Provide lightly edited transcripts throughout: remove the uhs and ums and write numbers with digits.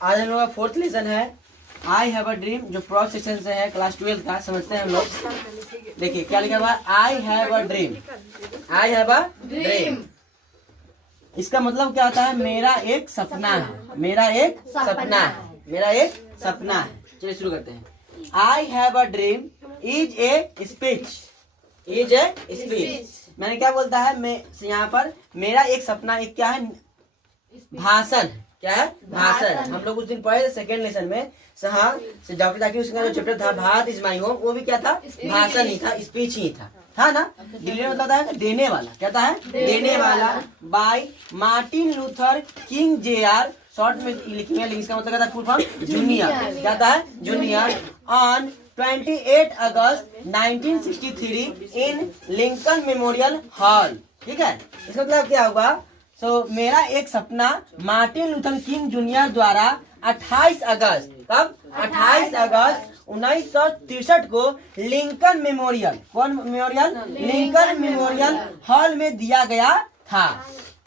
आज हम लोग का 4th लेसन है आई हैव अ ड्रीम, जो प्रोस सेक्शन से है क्लास 12 का। समझते हैं हम लोग। देखिए क्या लिखा हुआ है, I have a dream. I have a dream, इसका मतलब क्या होता है, मेरा एक सपना है। मेरा एक सपना है। मेरा एक सपना है। चलिए शुरू करते हैं। I have a dream is a speech. Is a speech मैंने क्या बोलता है, मैं यहाँ पर मेरा एक सपना एक क्या है, भाषण। क्या है, भाषण। हम लोग उस दिन पढ़े थे सेकेंड लेसन में, डॉक्टर जाकिर उसका जो चैप्टर था भारत इज माई होम, वो भी क्या था, भाषण ही था, स्पीच ही था ना। दिल्ली में मतलब है देने वाला। क्या था, देने वाला। By Martin Luther King Jr, short में लिखेंगे, लेकिन इसका मतलब क्या था, फुल फॉर्म जूनियर। क्या था, junior. On 28 August 1963 in Lincoln memorial hall. ठीक है, इसका मतलब क्या हुआ, मेरा एक सपना मार्टिन लूथर किंग जूनियर द्वारा 28 अगस्त, कब, 28 अगस्त 1963 को लिंकन मेमोरियल, कौन मेमोरियल, लिंकन मेमोरियल हॉल में दिया गया था।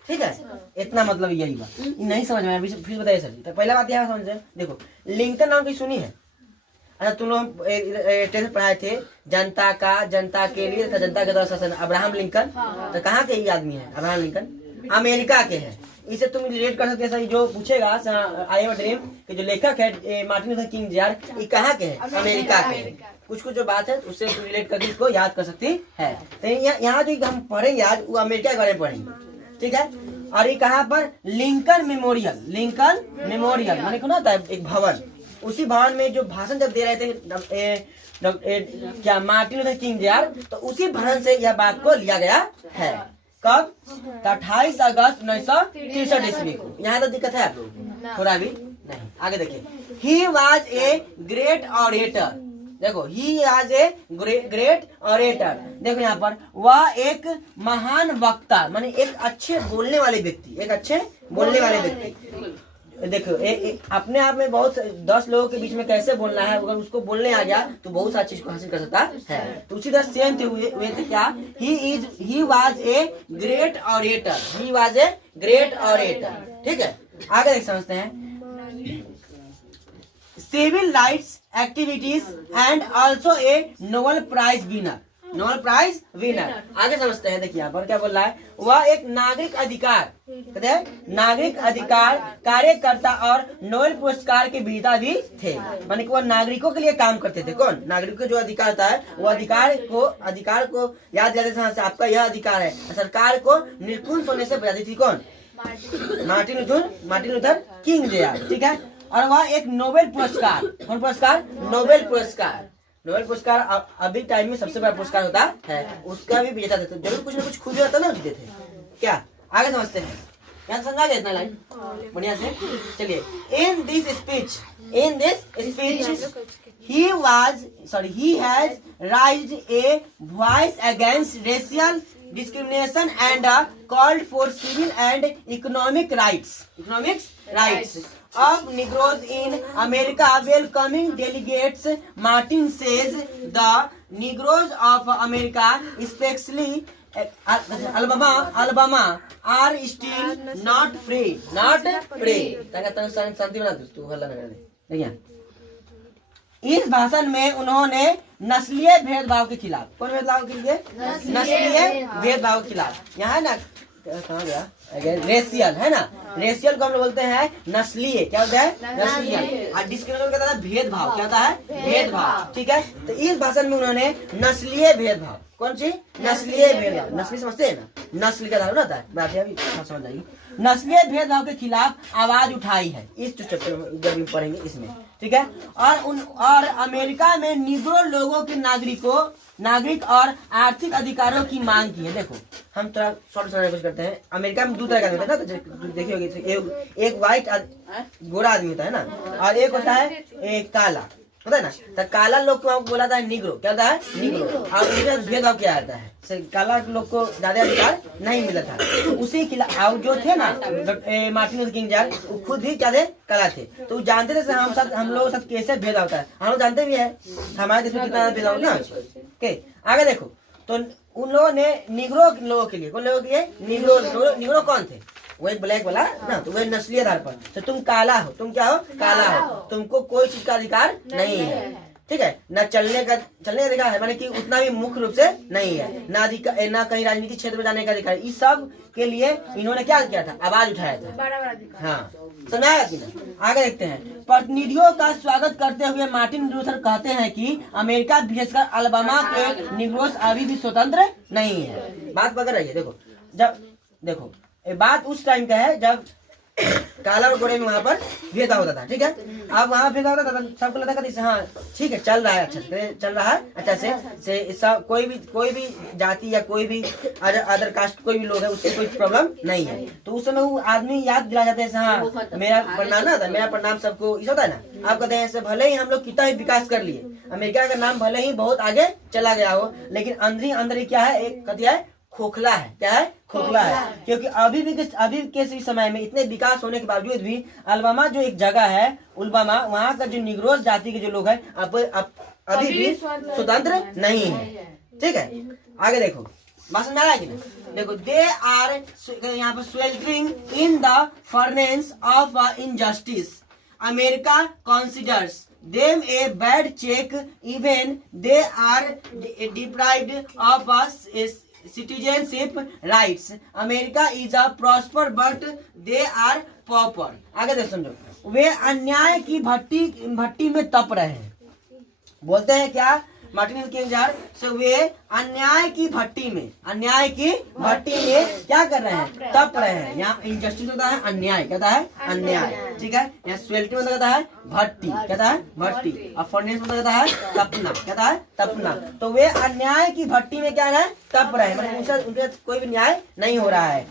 ठीक है, इतना मतलब यही हुआ। नहीं समझ में आया फिर बताइए सर। तो पहला बात यह समझ, देखो लिंकन नाम की सुनी है। अच्छा, तुम लोग 10th पढ़ाए थे, जनता का, जनता के लिए तथा जनता के द्वारा शासन, अब्राहम लिंकन। तो कहाँ के ये आदमी है अब्राहम लिंकन, अमेरिका के हैं। इसे तुम रिलेट कर सकते हैं, जो पूछेगा आई हैव अ ड्रीम के जो लेखक है मार्टिन लूथर किंग Jr, ये कहाँ के हैं, अमेरिका के हैं। कुछ कुछ जो बात है उससे रिलेट करके इसको याद कर सकती है। तो यहाँ जो हम पढ़ेंगे आज, वो अमेरिका के बारे में पढ़ेंगे। ठीक है, और ये कहाँ पर, लिंकन मेमोरियल। लिंकन मेमोरियल माने कौन होता है, एक भवन। उसी भवन में जो भाषण जब दे रहे थे क्या मार्टिन लूथर किंग Jr, तो उसी भवन से यह बात को लिया गया है। कब, 28 अगस्त 1963 ईस्वी को। यहाँ तो दिक्कत है आप लोग, थोड़ा भी नहीं। आगे देखिए, he was a great orator. देखो, he was a great orator. देखो यहाँ पर, वह एक महान वक्ता, माने एक अच्छे बोलने वाले व्यक्ति, एक अच्छे बोलने वाले व्यक्ति। देखो अपने आप में बहुत 10 लोगों के बीच में कैसे बोलना है, अगर उसको बोलने आ गया तो बहुत सारी चीज को हासिल कर सकता है। तो उसी तरह सेम हुए थे क्या, he was a great orator. He was a great orator. ठीक है, आगे देख समझते हैं। Civil rights activities and also a Nobel prize winner. Nobel prize winner, आगे समझते हैं। देखिए यहाँ पर क्या बोल रहा है, वह एक नागरिक अधिकार, कहते हैं नागरिक अधिकार कार्यकर्ता और नोबेल पुरस्कार के विजेता भी थे। माने कि वह नागरिकों के लिए काम करते थे। कौन, नागरिकों का जो अधिकार होता है, वो अधिकार को याद दिलाते थे, आपका यह अधिकार है। सरकार को निर्कुंस होने से बचाती थी। कौन, मार्टिन लूथर किंग Jr। ठीक है, और वह एक नोबेल पुरस्कार, कौन पुरस्कार, नोबेल पुरस्कार। नोबेल पुरस्कार अभी टाइम में सबसे बड़ा पुरस्कार होता है, उसका भी विजेता थे। तो जरूर कुछ ना कुछ खूबी होता ना, जीते थे। क्या, आगे समझते हैं। यहाँ समझा गया इतना लाइन बढ़िया से। चलिए, in this speech he has raised a voice against racial discrimination and called for civil and economic rights of Negroes in America. Welcoming delegates, Martin says the Negroes of America, especially Alabama, are still not free. शांति बना तू हल्ला न कर दे। देखिए, इस भाषण में उन्होंने नस्लीय भेदभाव के खिलाफ, कौन भेदभाव के लिए, नस्लीय भेदभाव के खिलाफ। यहाँ ना कहाँ गया, रेशियल है ना, रेशियल को हम लोग बोलते हैं नस्लीय। क्या होता है, नस्लीय। और डिस्क्रिमिनेशन क्या होता है, भेदभाव। क्या होता है, भेदभाव। ठीक है, तो इस भाषण में उन्होंने नस्लीय भेदभाव, कौन सी, नस्लीय भेदभाव, नस्ली समझते हैं ना, नस्ल का धारण होता है, बात अभी समझ आएगी। नस्लीय भेदभाव के खिलाफ आवाज उठाई है, इस चैप्टर में जब पढ़ेंगे इसमें। ठीक है, और अमेरिका में निग्रो लोगों के नागरिक और आर्थिक अधिकारों की मांग की है। देखो, हम थोड़ा शॉर्ट कुछ करते हैं। अमेरिका में दो तरह का आदमी होता है ना, देखिए होगी, एक व्हाइट गोरा आदमी होता है ना, और एक होता है एक काला, होता है ना। तो काला लोग को बोला था निग्रो। क्या होता है, निग्रो। और उनका भेदभाव क्या आता है, काला लोग को ज्यादा अधिकार नहीं मिला था। उसी खिलाफ जो थे ना मार्टिन लूथर किंग Jr, वो खुद ही क्या थे, काला थे। तो जानते थे हम लोगों के साथ कैसे भेदभाव होता है, हम लोग जानते भी है हमारे देश में कितना भेदभाव ना। आगे देखो, तो उन लोगों ने निग्रो लोगों के लिए, कौन लोगों के लिए, निग्रो कौन थे, वही ब्लैक वाला ना, तो वही नस्लीय आधार पर। तो तुम काला हो, तुम क्या हो, काला हो, तुमको कोई चीज का अधिकार नहीं है, ठीक है। न चलने का अधिकार है, माने कि उतना भी मुख्य रूप से नहीं है, ना कहीं राजनीतिक क्षेत्र में जाने का अधिकार। इस सब के लिए इन्होंने क्या किया था, आवाज उठाया था। हाँ, समझाया कि ना। आगे देखते हैं। प्रतिनिधियों का स्वागत करते हुए मार्टिन लूथर कहते हैं कि अमेरिका विशेषकर अलबामा के निग्रोस अभी भी स्वतंत्र नहीं है। बात पकड़ रही है, देखो जब देखो ये बात उस टाइम का है जब काला और गोरे में वहाँ पर भेदभाव होता था, ठीक है। अब वहाँ भेदभाव होता था, सबको लगता था हाँ ठीक है चल रहा है, अच्छा से चल रहा है, अच्छा से सब कोई भी जाति या कोई भी अदर कास्ट कोई भी लोग है उससे कोई प्रॉब्लम नहीं है। तो उस समय वो आदमी याद दिला जाते हैं हाँ मेरा प्रणाम ना था, मेरा प्रणाम सबको, इस होता है ना। आप कहते हैं ऐसे भले ही हम लोग कितना ही विकास कर लिए, अमेरिका का नाम भले ही बहुत आगे चला गया हो, लेकिन अंदर ही क्या है, एक कथिया है, खोखला है। क्या है, खोखला है। क्योंकि अभी के समय में इतने विकास होने के बावजूद भी अलबामा जो एक जगह है, उलबामा, वहाँ का जो निग्रोस जाति के जो लोग हैं अभी भी स्वतंत्र नहीं है, ठीक है। आगे देखो, बात समझ आ रहा है कि नहीं। देखो, दे आर यहाँ पर sweltering in the furnace of injustice, America considers them a bad check even they are deprived of us citizenship rights. America is a prosper but they are pauper. आगे देख समझो, वे अन्याय की भट्टी में तप रहे हैं। बोलते हैं क्या मार्टिन लूथर किंग, से वे अन्याय की भट्टी में क्या कर रहे हैं, तप रहे हैं। यहाँ इनजस्टिस होता है अन्याय, कहता है अन्याय, ठीक है। यहाँ स्वेल्टी में कहता है भट्टी, कहता है भट्टी, और फर्नेस में कहता है तपना, कहता है तपना। तो वे अन्याय की भट्टी में क्या है, तप रहे हैं, मतलब उनके कोई भी न्याय नहीं हो रहा है।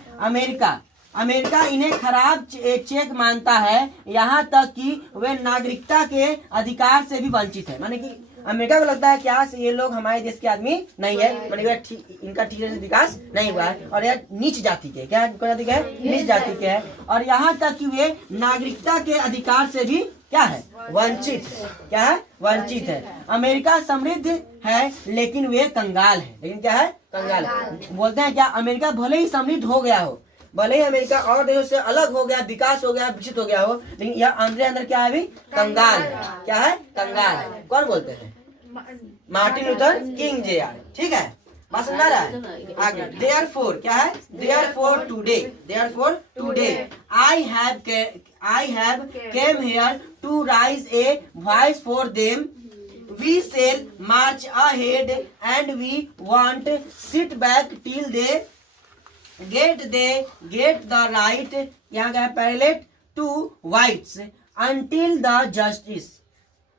अमेरिका इन्हें खराब चेक मानता है, यहाँ तक कि वे नागरिकता के अधिकार से भी वंचित है। माने कि अमेरिका को लगता है क्या ये लोग हमारे देश के आदमी नहीं है, माने इनका ठीक से विकास नहीं हुआ है, और यह नीच जाति के, क्या जाति के है, नीच जाति के है, और यहाँ तक कि वे नागरिकता के अधिकार से भी क्या है, वंचित है। क्या है, वंचित है। अमेरिका समृद्ध है लेकिन वे कंगाल है, लेकिन क्या है, कंगाल है। बोलते हैं क्या अमेरिका भले ही समृद्ध हो गया हो, भले ही अमेरिका और देशों से अलग हो गया, विकास हो गया, विकसित हो गया हो, लेकिन यह अंदर क्या है, अभी कंगाल है। क्या है, कंगाल है। कौन बोलते हैं, मार्टिन लूथर किंग जूनियर, ठीक है। बात समझ रहा है। आगे देयरफॉर क्या है, therefore today I have came here to raise a voice for them, we shall march ahead and we want sit back till they get the right, यहाँ का है parallel to whites until the justice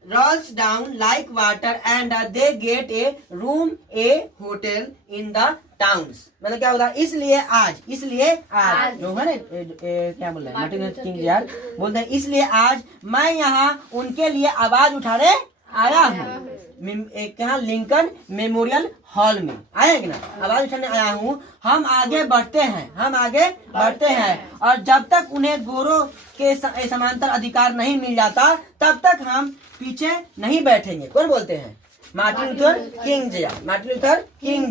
rolls down like water and they get a room a hotel in the towns. मतलब क्या होता है, इसलिए आज जो है ना क्या बोल रहे हैं मार्टिन लूथर किंग यार, बोलते हैं इसलिए आज मैं यहाँ उनके लिए आवाज उठाने आया हूँ। यहाँ लिंकन मेमोरियल हॉल में आए कि ना, आवाज उठाने आया हूँ। हम आगे बढ़ते हैं और जब तक उन्हें गोरों के समांतर अधिकार नहीं मिल जाता तब तक हम पीछे नहीं बैठेंगे। कौन बोलते हैं, मार्टिन लूथर किंग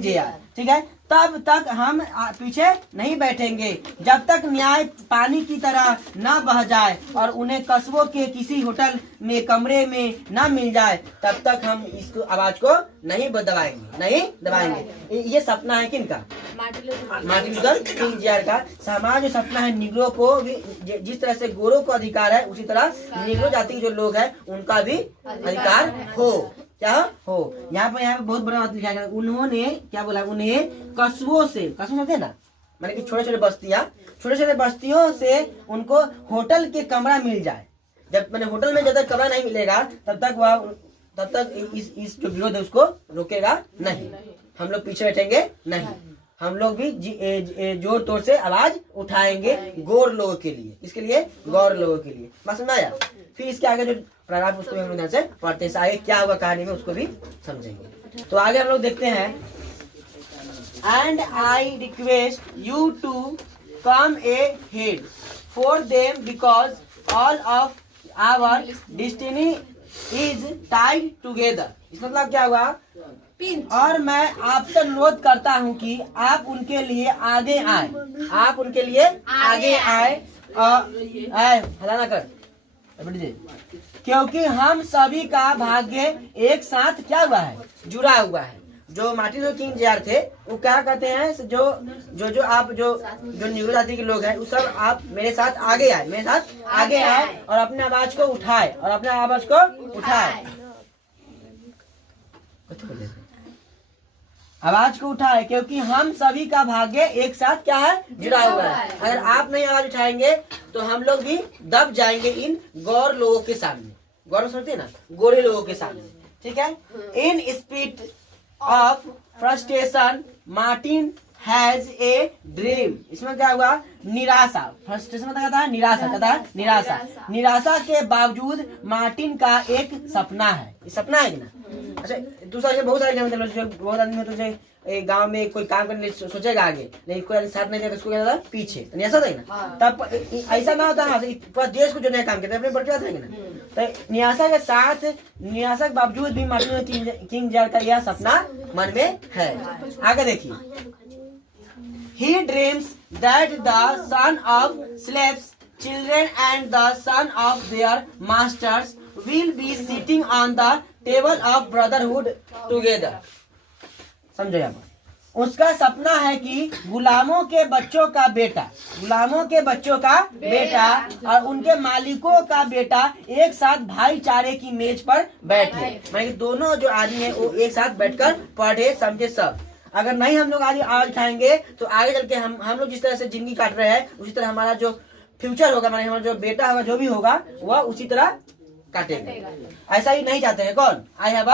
जूनियर, ठीक है। तब तक हम पीछे नहीं बैठेंगे जब तक न्याय पानी की तरह न बह जाए और उन्हें कस्बों के किसी होटल में कमरे में न मिल जाए, तब तक हम इस आवाज को नहीं दबाएंगे। ये सपना है किनका, मार्टिन लूथर किंग जूनियर का। समाज जो सपना है निग्रो को भी, जिस तरह से गोरों को अधिकार है उसी तरह निग्रो जाति के जो लोग हैं उनका भी अधिकार हो। क्या हो, यहाँ पे बहुत बड़ा बात लिखा गया। उन्होंने क्या बोला, उन्हें कस्बों से ना, माने कि छोटे छोटे बस्तियों से उनको होटल के कमरा मिल जाए। जब मैंने होटल में जब तक कमरा नहीं मिलेगा तब तक इस जो विरोध है उसको रोकेगा नहीं। हम लोग पीछे बैठेंगे नहीं, हम लोग भी जोर तोड़ से आवाज उठाएंगे गौर लोगों के लिए। इसके लिए गौर लोगों के लिए। बात समझ आया। फिर इसके आगे जो पैराग्राफ उसको हम ध्यान से पढ़ते हैं, आगे क्या होगा कहानी में उसको भी समझेंगे। तो आगे हम लोग देखते हैं, and I request you to come ahead for them because all of our destiny is tied together. इस मतलब क्या हुआ और मैं आपसे अनुरोध करता हूं कि आप उनके लिए आगे आए, आप उनके लिए आगे आए और हलाना कर, क्योंकि हम सभी का भाग्य एक साथ क्या हुआ है, जुड़ा हुआ है। जो मार्टिन लूथर किंग जूनियर थे वो क्या कहते हैं, जो आप जो निगरो जाति के लोग हैं वो सब आप मेरे साथ आगे आए, मेरे साथ आगे आए और अपने आवाज को उठाए, और अपने आवाज को उठाए, आवाज को उठाए, क्योंकि हम सभी का भाग्य एक साथ क्या है, जुड़ा हुआ है। अगर आप नहीं आवाज उठाएंगे तो हम लोग भी दब जाएंगे इन गौर लोगों के सामने, गौर समझते हैं ना, गोरे लोगों के सामने, ठीक है। In spirit of frustration Martin has a dream, इसमें क्या हुआ, निराशा, फ्रस्ट्रेशन मतलब क्या था, निराशा, क्या था, निराशा, निराशा के बावजूद मार्टिन का एक सपना है, सपना है ना। अच्छा दूसरा बहुत सारे बहुत आदमी तुझे गांव में कोई काम करने सोचेगा आगे, लेकिन कोई साथ नहीं देगा, उसको क्या था, पीछे, ऐसा था ना। तब ऐसा ना होता है, पूरा देश को जो नया काम करते अपने बढ़ जाते हैं ना। तो निराशा के साथ, निराशा के बावजूद भी मार्टिन लूथर किंग जूनियर का यह सपना मन में है। आगे देखिए, he dreams that the son of slaves children and the son of their masters will be sitting on the table of brotherhood together। समझो यहाँ पर, उसका सपना है कि गुलामों के बच्चों का बेटा, गुलामों के बच्चों का बेटा और उनके मालिकों का बेटा एक साथ भाईचारे की मेज पर बैठे, मतलब दोनों जो आदमी है वो एक साथ बैठकर पढ़े समझे सब। अगर नहीं हम लोग आवाज उठाएंगे तो आगे चल के हम लोग जिस तरह से जिंदगी काट रहे हैं उसी तरह हमारा जो फ्यूचर होगा, माने हमारा जो बेटा होगा, जो भी होगा वह उसी तरह काटेगा। ऐसा ही नहीं चाहते हैं कौन, I have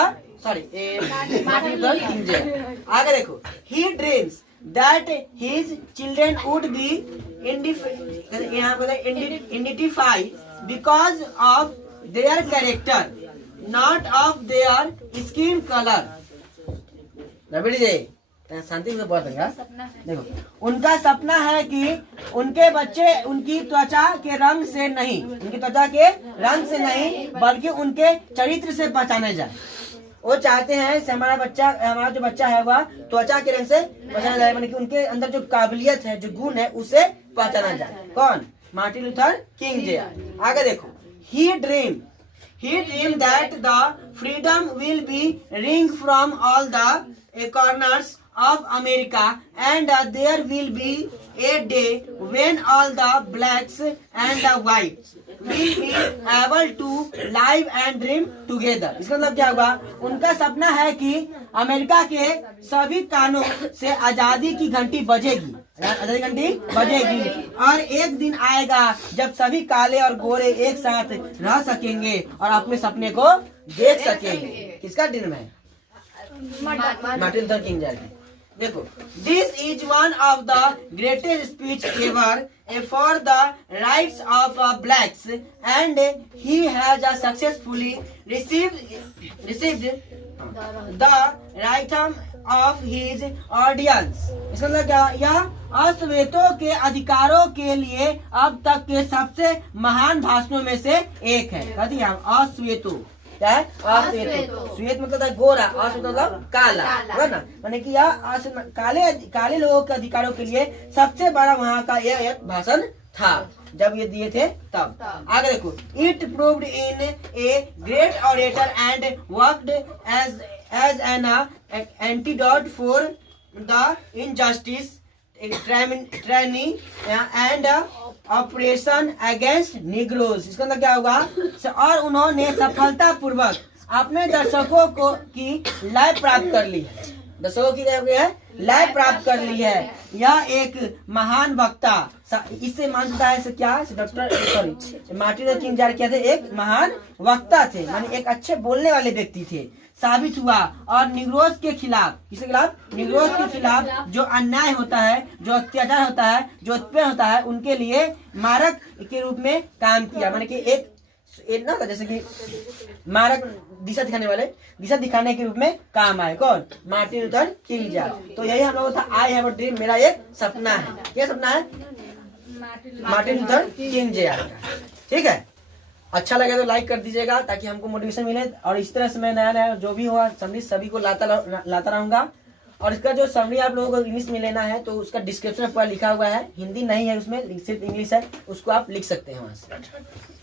Martin Luther King junior. आगे देखो, he dreams that his children would be identified because of their character not of their skin colour. शांति से बोल देंगे। देखो, उनका सपना है कि उनके बच्चे उनकी त्वचा के रंग से नहीं, उनकी त्वचा के रंग से नहीं बल्कि उनके चरित्र से पहचाने जाए। वो चाहते हैं कि हमारा जो बच्चा है वह त्वचा के रंग से पहचाना जाए, मतलब कि उनके अंदर जो काबिलियत है, जो गुण है, उससे पहचाना जाए। कौन, मार्टिन लूथर किंग जूनियर। आगे देखो, ही dream that the freedom will be ring from all the corners of America and there will be a day when all the blacks and the whites will be able to live and dream together। इसका मतलब क्या हुआ, उनका सपना है कि America के सभी कानों से आजादी की घंटी बजेगी, आजादी घंटी बजेगी, और एक दिन आएगा जब सभी काले और गोरे एक साथ रह सकेंगे और अपने सपने को देख सकेंगे। किसका दिन में, मार्टिन लूथर किंग जूनियर। देखो, this is one of the greatest speech ever for the rights of blacks and he has successfully received the rhythm of his audience. इसका मतलब क्या, यह अश्वेतों के अधिकारों के लिए अब तक के सबसे महान भाषणों में से एक है। कहती है अश्वेतों, क्या है, अश्वेत, श्वेत मतलब गोरा, अश्वेत मतलब काला, है ना, माने कि यह काले लोगों के अधिकारों के लिए सबसे बड़ा वहाँ का यह भाषण था जब ये दिए थे तब। आगे देखो, it proved in a great orator and worked as an antidote for the injustice tyranny and oppression against Negroes. इसका मतलब क्या होगा, और उन्होंने सफलता पूर्वक अपने दर्शकों को की लय प्राप्त कर ली है, दर्शकों की लय प्राप्त कर ली है। यह एक महान वक्ता, इससे मानता है क्या, doctor Martin Luther King junior क्या थे, एक महान वक्ता थे, माने एक अच्छे बोलने वाले व्यक्ति थे, साबित हुआ। और निग्रोज के खिलाफ, किसके खिलाफ, निग्रोज के खिलाफ जो अन्याय होता है, जो अत्याचार होता है, जो उत्पीड़न होता है, उनके लिए मारक के रूप में काम किया, माने कि एक ना जैसे कि मारक दिशा दिखाने वाले, दिशा दिखाने के रूप में काम आए। कौन, मार्टिन लूथर किंग जूनियर। तो यही हम लोगों था, आई हैव अ ड्रीम, मेरा एक सपना है। क्या सपना है, मार्टिन लूथर किंग जूनियर। ठीक है, अच्छा लगे तो लाइक कर दीजिएगा ताकि हमको मोटिवेशन मिले, और इस तरह से मैं नया नया जो भी हुआ समरी सभी को लाता रहूंगा। और इसका जो समरी आप लोगों को इंग्लिश में लेना है तो उसका डिस्क्रिप्शन में पूरा लिखा हुआ है, हिंदी नहीं है उसमें, सिर्फ इंग्लिश है, उसको आप लिख सकते हैं वहाँ से।